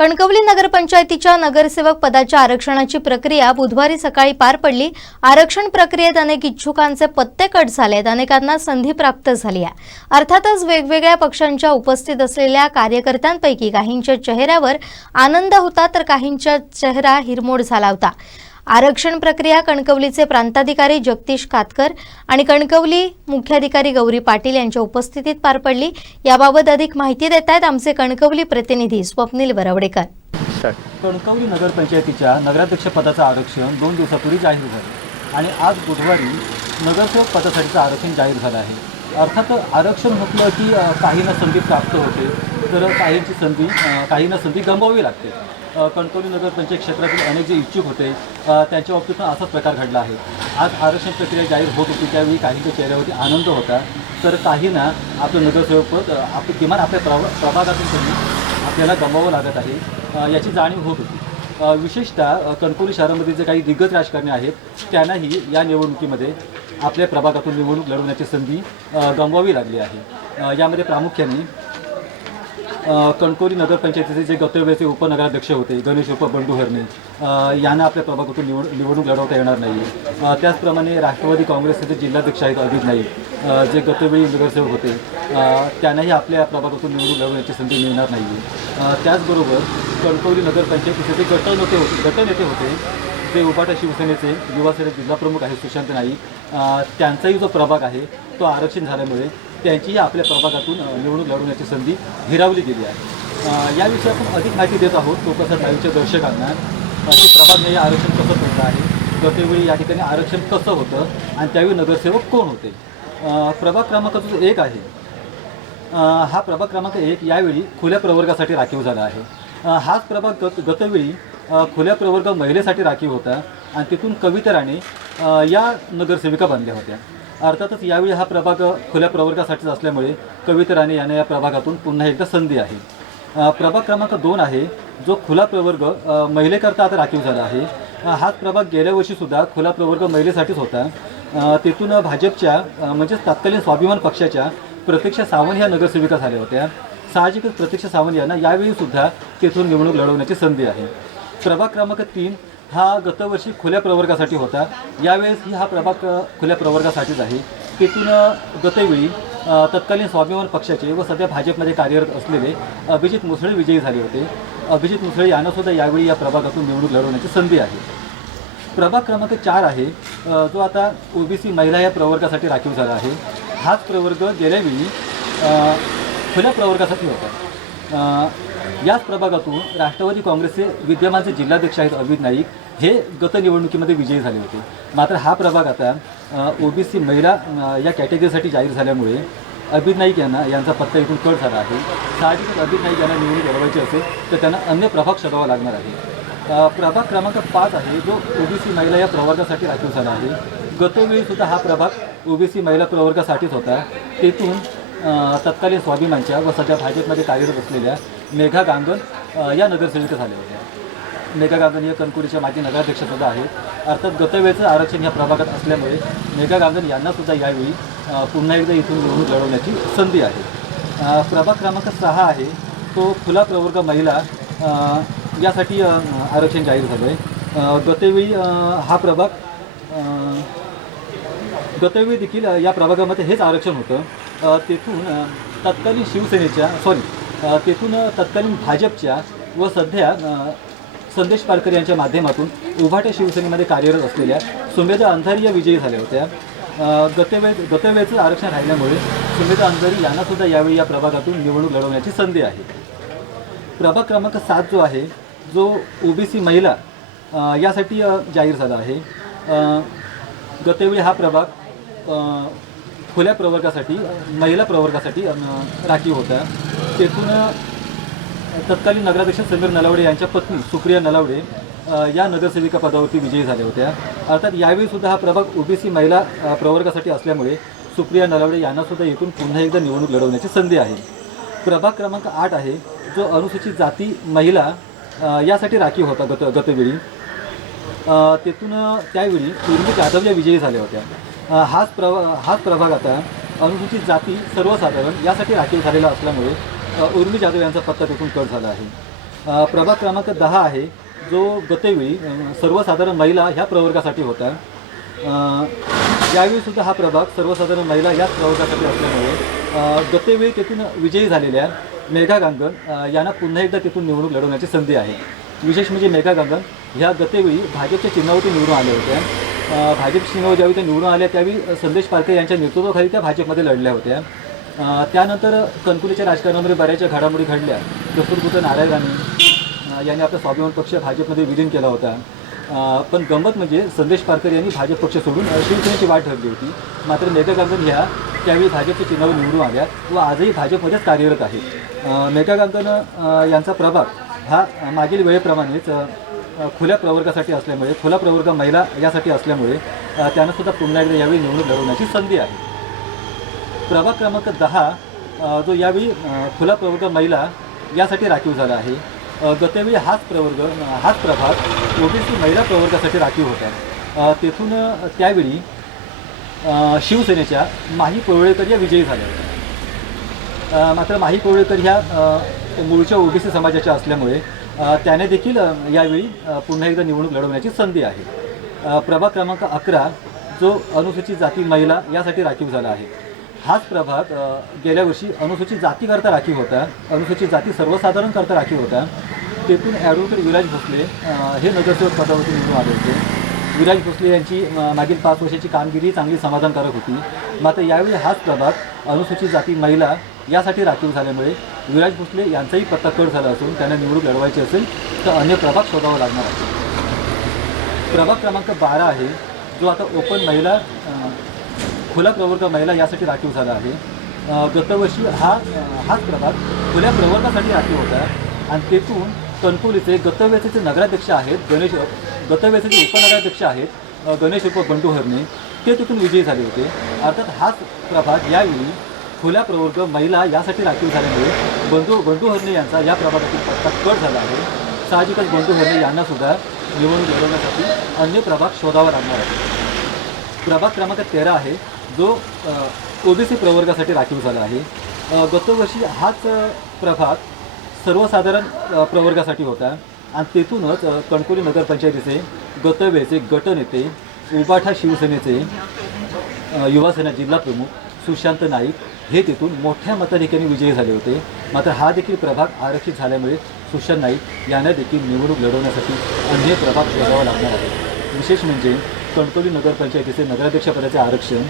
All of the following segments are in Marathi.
कणकवली नगरपंचायतीच्या नगरसेवक पदाच्या आरक्षणाची प्रक्रिया बुधवारी सकाळी पार पडली. आरक्षण प्रक्रियेत अनेक इच्छुकांचे पत्ते कट झालेत. अनेकांना संधी प्राप्त झाली आहे. अर्थातच वेगवेगळ्या पक्षांच्या उपस्थित असलेल्या कार्यकर्त्यांपैकी काहींच्या चेहऱ्यावर आनंद होता तर काहींचा चेहरा हिरमोड झाला होता. आरक्षण प्रक्रिया कणकवलीचे प्रांताधिकारी जगदीश कातकर आणि कणकवली मुख्याधिकारी गौरी पाटील यांच्या उपस्थितीत पार पडली. याबाबत अधिक माहिती देत आहेत आमचे कणकवली प्रतिनिधी स्वप्नील बरवडेकर कणकवली नगरपंचायतीच्या नगराध्यक्ष पदाचं आरक्षण दोन दिवसापूर्वी जाहीर झालं आणि आज बुधवारी नगरसेवक पदासाठीचं आरक्षण जाहीर झालं आहे. अर्थात आरक्षण म्हटलं की काहींना संधी प्राप्त होते. तर काहींची संधी काहींना संधी गमवावी लागते. कणकवली नगरपंचायत क्षेत्रातील अनेक जे इच्छुक होते त्यांच्या बाबतीत पण असाच प्रकार घडला आहे. आज आरक्षण प्रक्रिया जाहीर होत होती त्यावेळी काहींच्या चेहऱ्यावरती आनंद होता. तर काहींना आपलं नगरसेवकपद आपलं किमान आपल्या प्रभा प्रभागातून त्यांनी आपल्याला गमवावं लागत आहे याची जाणीव होत होती. विशेषतः कणकवली शहरामध्ये जे काही दिग्गज राजकारणी आहेत त्यांनाही या निवडणुकीमध्ये आपल्या प्रभागातून निवडणूक लढवण्याची संधी गमवावी लागली आहे. यामध्ये प्रामुख्याने कणकोरी नगरपंचायतीचे जे गतव्याचे उपनगराध्यक्ष होते गणेश उप बंडू हरणे यांना आपल्या प्रभागातून निवड निवडणूक लढवता येणार नाही. त्याचप्रमाणे राष्ट्रवादी काँग्रेसचे जे जिल्हाध्यक्ष आहेत अजित नाईक जे गतवेळी नगरसेवक होते त्यांनाही आपल्या प्रभागातून निवडणूक लढवण्याची संधी मिळणार नाही. त्याचबरोबर कणकोरी नगरपंचायतीचे जे गटनेते होते गटनेते होते जे उपाटा शिवसेनेचे युवासेना जिल्हाप्रमुख आहेत सुशांत नाईक त्यांचाही जो प्रभाग आहे तो आरक्षण झाल्यामुळे त्यांचीही आपल्या प्रभागातून निवडणूक लढवण्याची संधी हिरावली गेली आहे. याविषयी आपण अधिक माहिती देत आहोत. कोकणात लाईव्हच्या दर्शकांना की प्रभाग नाही आरक्षण कसं पडलं आहे गतवेळी या ठिकाणी आरक्षण कसं होतं आणि त्यावेळी नगरसेवक कोण होते? प्रभाग क्रमांक जो एक आहे. हा प्रभाग क्रमांक एक यावेळी खुल्या प्रवर्गासाठी राखीव झाला आहे. हाच प्रभाग गत गतवेळी खुल्या प्रवर्ग महिलेसाठी राखीव होता आणि तिथून कविता राणे या नगरसेविका बनल्या होत्या. अर्थातच यावेळी हा प्रभाग खुल्या प्रवर्गासाठीच असल्यामुळे कविता राणे यांना या प्रभागातून पुन्हा एकदा संधी आहे. प्रभाग क्रमांक दोन आहे जो खुला प्रवर्ग महिलेकरता आता राखीव झाला आहे. हाच प्रभाग गेल्या वर्षीसुद्धा खुला प्रवर्ग महिलेसाठीच होता. तिथून भाजपच्या म्हणजेच तत्कालीन स्वाभिमान पक्षाच्या प्रतीक्षा सावंत ह्या नगरसेविका झाल्या होत्या. साहजिकच प्रतीक्षा सावंत यांना यावेळीसुद्धा तिथून तेथून निवडणूक लढवण्याची संधी आहे. प्रभाग क्रमांक तीन हा गतवर्षी खुल्या प्रवर्गासाठी होता. यावेळेस ही हा प्रभाग खुल्या प्रवर्गासाठीच आहे. तेथून गतवेळी तत्कालीन स्वाभिमान पक्षाचे व सध्या भाजपमध्ये कार्यरत असलेले अभिजित मुसळे विजयी झाले होते. अभिजित मुसळे यांनासुद्धा यावेळी या प्रभागातून निवडणूक लढवण्याची संधी आहे. प्रभाग क्रमांक चार आहे जो आता ओबीसी महिला या प्रवर्गासाठी राखीव झाला आहे. हाच प्रवर्ग गेल्यावेळी खुल्या प्रवर्गासाठी होता. याच प्रभागातून राष्ट्रवादी काँग्रेसचे विद्यमानचे जिल्हाध्यक्ष आहेत अमित नाईक. हे गत निवडणुकीमध्ये विजयी झाले होते. मात्र हा प्रभाग आता ओबीसी महिला या कॅटेगरीसाठी जाहीर झाल्यामुळे अभित नाईक यांना यांचा पत्ता इथून कट झाला आहे. साहजिकच अभित नाईक यांना निवडणूक लढवायची असेल तर त्यांना अन्य प्रभाग शोधावा लागणार आहे. प्रभाग क्रमांक पाच आहे जो ओबीसी महिला या प्रवर्गासाठी राखीव झाला आहे. गतवेळी सुद्धा हा प्रभाग ओबीसी महिला प्रवर्गासाठीच होता. तेथून तत्कालीन स्वाभिमानच्या व सध्या भाजपमध्ये कार्यरत असलेल्या मेघा गांगण या नगरसेविका झाल्या होत्या मेघा गांगण या कणकुरीच्या माजी नगराध्यक्षसुद्धा आहेत. अर्थात गतवेळचं आरक्षण या प्रभागात असल्यामुळे मेघा गांगण यांनासुद्धा यावेळी पुन्हा एकदा इथून निवडणूक लढवण्याची संधी आहे. प्रभाग क्रमांक सहा आहे. तो खुला प्रवर्ग महिला यासाठी आरक्षण जाहीर झालं आहे गतवेळी हा प्रभाग गतवेळी देखील या प्रभागामध्ये हेच आरक्षण होतं. तेथून तत्कालीन शिवसेनेच्या सॉरी तेथून तत्कालीन भाजपच्या व सध्या संदेश पारकर यांच्या माध्यमातून उभाट्या शिवसेनेमध्ये कार्यरत असलेल्या सुमेधा अंधारी या विजयी झाल्या होत्या. अ, गतवेळ गतवेळचं आरक्षण राहिल्यामुळे सुमेधा अंधारी यांनासुद्धा यावेळी या प्रभागातून निवडणूक लढवण्याची संधी आहे. प्रभाग क्रमांक सात जो आहे जो ओबीसी महिला यासाठी जाहीर झाला आहे. गतवेळी हा प्रभाग खुल्या प्रवर्गासाठी महिला प्रवर्गासाठी राखीव होत्या. तेथून तत्कालीन नगराध्यक्ष समीर नलावडे यांच्या पत्नी सुप्रिया नलावडे या नगरसेविका पदावरती विजयी झाल्या होत्या. अर्थात यावेळी सुद्धा हा प्रभाग ओबीसी महिला प्रवर्गासाठी असल्यामुळे सुप्रिया नलावडे यांनासुद्धा येथून पुन्हा एकदा निवडणूक लढवण्याची संधी आहे. प्रभाग क्रमांक आठ आहे जो अनुसूचित जाती महिला यासाठी राखीव होता गत गतवेळी. तेथून त्यावेळी उर्मी जाधव या विजयी झाल्या होत्या. हाच प्रवा हाच प्रभाग आता अनुसूचित जाती सर्वसाधारण यासाठी राखीव झालेला असल्यामुळे उर्मी जाधव यांचा पत्ता तिथून कट झाला आहे. प्रभाग क्रमांक दहा आहे जो गतेवेळी सर्वसाधारण महिला ह्या प्रवर्गासाठी होता. यावेळीसुद्धा यावेळी सुद्धा हा प्रभाग सर्वसाधारण महिला याच प्रवर्गासाठी असल्यामुळे गतेवेळी तेथून विजयी झालेल्या मेघा गांगण यांना पुन्हा एकदा तिथून निवडणूक लढवण्याची संधी आहे. विशेष म्हणजे मेघा गांगण ह्या गतेवेळी भाजपच्या चिन्हावरती निवडून आल्या होत्या. भाजप सिंह ज्यावेळी त्या निवडून आल्या त्यावेळी संदेश पारखे यांच्या नेतृत्वाखाली त्या भाजपमध्ये लढल्या होत्या. त्यानंतर कणकुलीच्या राजकारणामध्ये बऱ्याचशा घडामोडी घडल्या. दस्तूरपुत्र नारायण राणे यांनी आपला स्वाभिमान पक्ष भाजपमध्ये विलीन केला होता. पण गंमत म्हणजे संदेश पारकर यांनी भाजप पक्ष सोडून शिवसेनेची वाट ठरली होती. मात्र मेघा गांगण ह्या त्यावेळी भाजपच्या चिन्हावर निवडून आल्या व आजही भाजपमध्येच कार्यरत आहेत. अ, मेघा यांचा प्रभाग हा मागील वेळेप्रमाणेच खुल्या प्रवर्गासाठी असल्यामुळे खुला प्रवर्ग महिला यासाठी असल्यामुळे अ, त्यांना सुद्धा पुन्हा एकदा यावेळी निवडणूक लढवण्याची संधी आहे. प्रभाग क्रमांक दहा जो यावेळी खुला प्रवर्ग महिला यासाठी राखीव झाला आहे. गतवेळी हाच प्रवर्ग हाच प्रभाग ओबीसी महिला प्रवर्गासाठी राखीव होता. तेथून त्यावेळी शिवसेनेच्या माही कोवळेकर या विजयी झाल्या होत्या. मात्र माही कोवळेकर ह्या मूळच्या ओबीसी समाजाच्या असल्यामुळे त्याने देखील यावेळी पुन्हा एकदा निवडणूक लढवण्याची संधी आहे. प्रभाग क्रमांक अकरा जो अनुसूचित जाती महिला यासाठी राखीव झाला आहे. हाच प्रभाग गेल्या वर्षी अनुसूचित जातीकरता राखीव होता अनुसूचित जाती सर्वसाधारणकरता राखीव होता. तेथून ॲडव्होकेट विराज भोसले हे नगरसेवक पदावरती निवडून आले होते. विराज भोसले यांची मागील पाच वर्षाची कामगिरी चांगली समाधानकारक होती. मात्र यावेळी हाच प्रभाग अनुसूचित जाती महिला यासाठी राखीव झाल्यामुळे विराज भोसले यांचाही पत्ता कट झाला असून त्यांना निवडणूक लढवायची असेल तर अन्य प्रभाग शोधावा लागणार आहे. प्रभाग क्रमांक बारा आहे जो आता ओपन महिला खुला प्रवर्ग महिला यासाठी राखीव झाला आहे. गतवर्षी हा हाच प्रभाग खुल्या प्रवर्गासाठी राखीव होता. आणि तेथून कणकोलीचे गतवेचेचे नगराध्यक्ष आहेत गणेश गतवेचेचे उपनगराध्यक्ष आहेत गणेश उप बंडू हरणे. ते तिथून विजयी झाले होते. अर्थात हाच प्रभाग यावेळी खुल्या प्रवर्ग महिला यासाठी राखीव झाल्यामुळे बंधू बंधू हरणे यांचा या प्रभागातील पत्ता कट झाला आहे. साहजिकच बंधू हरणे यांना सुद्धा निवडणूक लढवण्यासाठी अन्य प्रभाग शोधावा लागणार आहे. प्रभाग क्रमांक तेरा आहे. जो ओबीसी प्रवर्गासाठी राखीव झाला आहे. गतवर्षी हाच प्रभाग सर्वसाधारण प्रवर्गासाठी होता. आणि तेथूनच कणकोली नगरपंचायतीचे गतवेचे गटनेते उबाठा शिवसेनेचे युवासेना जिल्हा प्रमुख सुशांत नाईक हे तिथून मोठ्या मताधिक्याने विजयी झाले होते. मात्र हा देखील प्रभाग आरक्षित झाल्यामुळे सुशांत नाईक यांना देखील निवडणूक लढवण्यासाठी अन्य प्रभाग शोधावा लागणार आहे. विशेष म्हणजे कणकवली नगरपंचायतीचे नगराध्यक्षपदाचे आरक्षण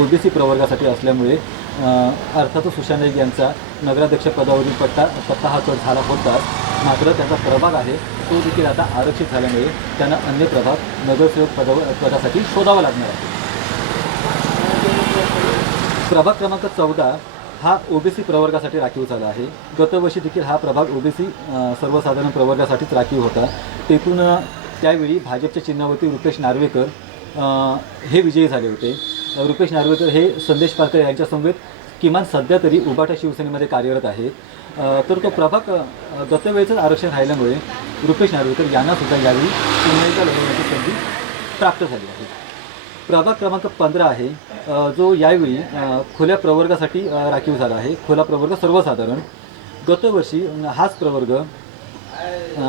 ओबीसी प्रवर्गासाठी असल्यामुळे अर्थातच सुशांत नाईक यांचा नगराध्यक्षपदावरील पत्ता पत्ता हा कट झाला होता. मात्र त्यांचा प्रभाग आहे तो देखील आता आरक्षित झाल्यामुळे त्यांना अन्य प्रभाग नगरसेवक पदावर पदासाठी शोधावा लागणार आहे. प्रभाग क्रमांक चौदा हा ओबीसी प्रवर्गासाठी राखीव झाला आहे. गतवर्षी देखील हा प्रभाग ओबीसी सर्वसाधारण प्रवर्गासाठीच राखीव होता. तेथून त्यावेळी भाजपच्या चिन्हावरती रुपेश नार्वेकर हे विजयी झाले होते. रुपेश नार्वेकर हे संदेश पारकर यांच्या समवेत किमान सध्या तरी उबाटा शिवसेनेमध्ये कार्यरत आहे. तर तो प्रभाग गतवेळेचंच आरक्षण राहिल्यामुळे रुपेश नार्वेकर यांना सुद्धा यावेळी पुन्हा एकदा लढवण्याची संधी प्राप्त झाली आहे. प्रभाग क्रमांक पंधरा आहे. जो यावेळी खुल्या प्रवर्गासाठी राखीव झाला आहे. खुला प्रवर्ग सर्वसाधारण. गतवर्षी हाच प्रवर्ग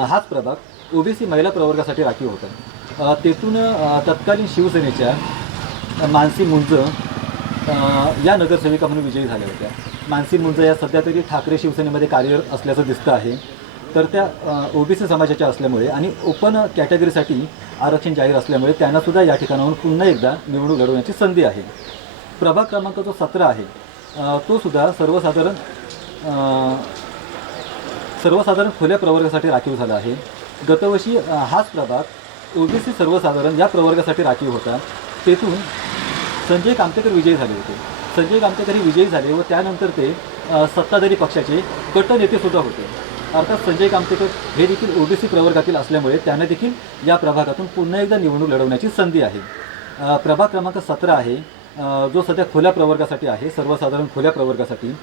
हाच प्रभाग ओबीसी महिला प्रवर्गासाठी राखीव होता. तेथून तत्कालीन शिवसेनेच्या मानसी मुंज या नगरसेविका म्हणून विजयी झाल्या होत्या. मानसी मुंज या सध्या तरी ठाकरे शिवसेनेमध्ये कार्यरत असल्याचं दिसतं आहे. तर त्या ओबीसी समाजाच्या असल्यामुळे आणि ओपन कॅटेगरीसाठी आरक्षण जाहीर असल्यामुळे त्यांनासुद्धा या ठिकाणाहून पुन्हा एकदा निवडणूक लढवण्याची संधी आहे. प्रभाग क्रमांक जो सतरा आहे तो सुद्धा सर्वसाधारण सर्वसाधारण खुल्या प्रवर्गासाठी राखीव झाला आहे. गतवर्षी हाच प्रभाग ओबीसी सर्वसाधारण या प्रवर्गासाठी राखीव होता. तेथून संजय कामतेकर विजयी झाले होते. संजय कामतेकर हे विजयी झाले व त्यानंतर ते सत्ताधारी पक्षाचे गटनेतेसुद्धा होते. अर्थात संजय कामतेकर हे देखील ओबीसी प्रवर्गातील असल्यामुळे त्यांना देखील या प्रभागातून पुन्हा एकदा निवडणूक लढवण्याची संधी आहे. प्रभाग क्रमांक सतरा आहे. जो सध्या खुल्या प्रवर्गासाठी आहे सर्वसाधारण खुल्या प्रवर्गासाठी.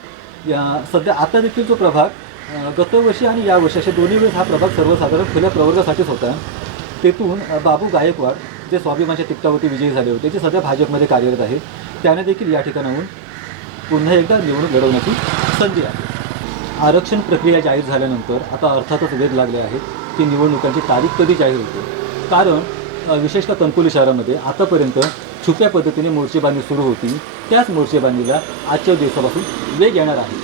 या सध्या आता देखील जो प्रभाग गतवर्षी आणि यावर्षी असे दोन्ही वेळेस हा प्रभाग सर्वसाधारण खुल्या प्रवर्गासाठीच होता. तेथून बाबू गायकवाड जे स्वाभिमानच्या तिकटावरती विजयी झाले होते जे सध्या भाजपमध्ये कार्यरत आहेत त्याने देखील या ठिकाणाहून पुन्हा एकदा निवडणूक लढवण्याची संधी आहे. आरक्षण प्रक्रिया जाहीर झाल्यानंतर आता अर्थातच वेध लागले आहेत की निवडणुकांची तारीख कधी जाहीर होते? कारण विशेषतः कणकोली शहरामध्ये आतापर्यंत छुप्या पद्धतीने मोर्चेबांधणी सुरू होती. त्याच मोर्चेबांधणीला आजच्या दिवसापासून वेग येणार आहे.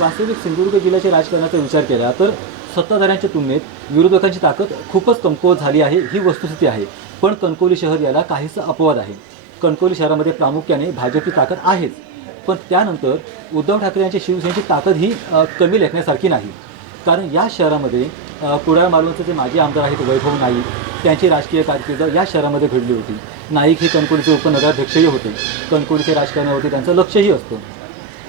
वास्तविक सिंधुदुर्ग जिल्ह्याच्या राजकारणाचा विचार केला तर सत्ताधाऱ्यांच्या तुलनेत विरोधकांची ताकद खूपच कमकुवत झाली आहे ही वस्तुस्थिती आहे. पण कणकोली शहर याला काहीसा अपवाद आहे. कणकोली शहरामध्ये प्रामुख्याने भाजपची ताकद आहेच. पण त्यानंतर उद्धव ठाकरे यांची शिवसेनेची ताकद ही कमी लेखण्यासारखी नाही. कारण या शहरामध्ये कुडाळ मालवणचे जे माजी आमदार आहेत वैभव नाईक त्यांची राजकीय कारकीर्द या शहरामध्ये घडली होती. नाईक हे कणकोलीचे उपनगराध्यक्षही होते. कणकोलीच्या राजकारणावरती त्यांचं लक्षही असतं.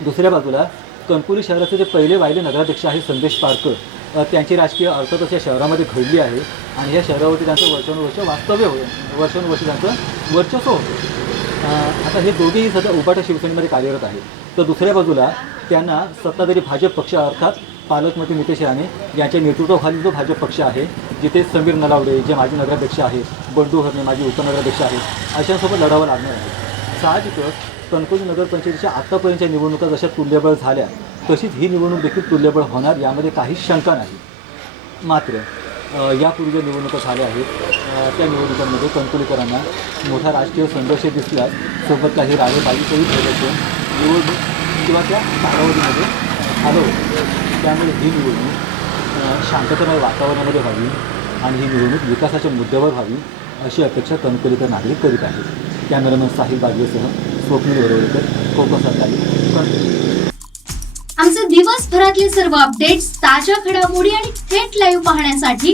दुसऱ्या बाजूला कणकोली शहराचे जे पहिले वाहिले नगराध्यक्ष आहेत संदेश पारकर त्यांची राजकीय अर्थातच या शहरामध्ये घडली आहे. आणि या शहरावरती त्यांचं वर्षानुवर्ष वास्तव्य होतं. वर्षानुवर्ष त्यांचं वर्चस्व होतं. आता हे दोघेही सध्या उबाटा शिवसेनेमध्ये कार्यरत आहेत. तर दुसऱ्या बाजूला त्यांना सत्ताधारी भाजप पक्ष अर्थात पालकमंत्री नितेश राणे यांच्या नेतृत्वाखाली जो भाजप पक्ष आहे जिथे समीर नलावडे जे माजी नगराध्यक्ष आहेत बंडू हरणे माजी उपनगराध्यक्ष आहेत अशांसोबत लढावं लागणार आहे. साहजिकच कणकवली नगरपंचायतीच्या आत्तापर्यंतच्या निवडणुका जशा तुल्यबळ झाल्या तशीच ही निवडणूक देखील तुल्यबळ होणार यामध्ये काही शंका नाही. मात्र यापूर्वी ज्या निवडणुका झाल्या आहेत त्या निवडणुकांमध्ये कणकोलीकरांना मोठा राजकीय संघर्ष दिसला. सोबत काही राजेबाजीचंही प्रदर्शन निवडणूक किंवा त्या कालावधीमध्ये आलो त्यामुळे ही निवडणूक अ, शांततामय वातावरणामध्ये व्हावी आणि ही निवडणूक विकासाच्या मुद्द्यावर व्हावी अशी अपेक्षा कणकोलीकर नागरिक करीत आहेत. कॅमेरामन साहिल बागेसह स्वप्नील वरवडेकर कोकसात आली. कणकवली आमचे दिवसभरातले सर्व अपडेट्स ताज्या घडामोडी आणि थेट लाईव्ह पाहण्यासाठी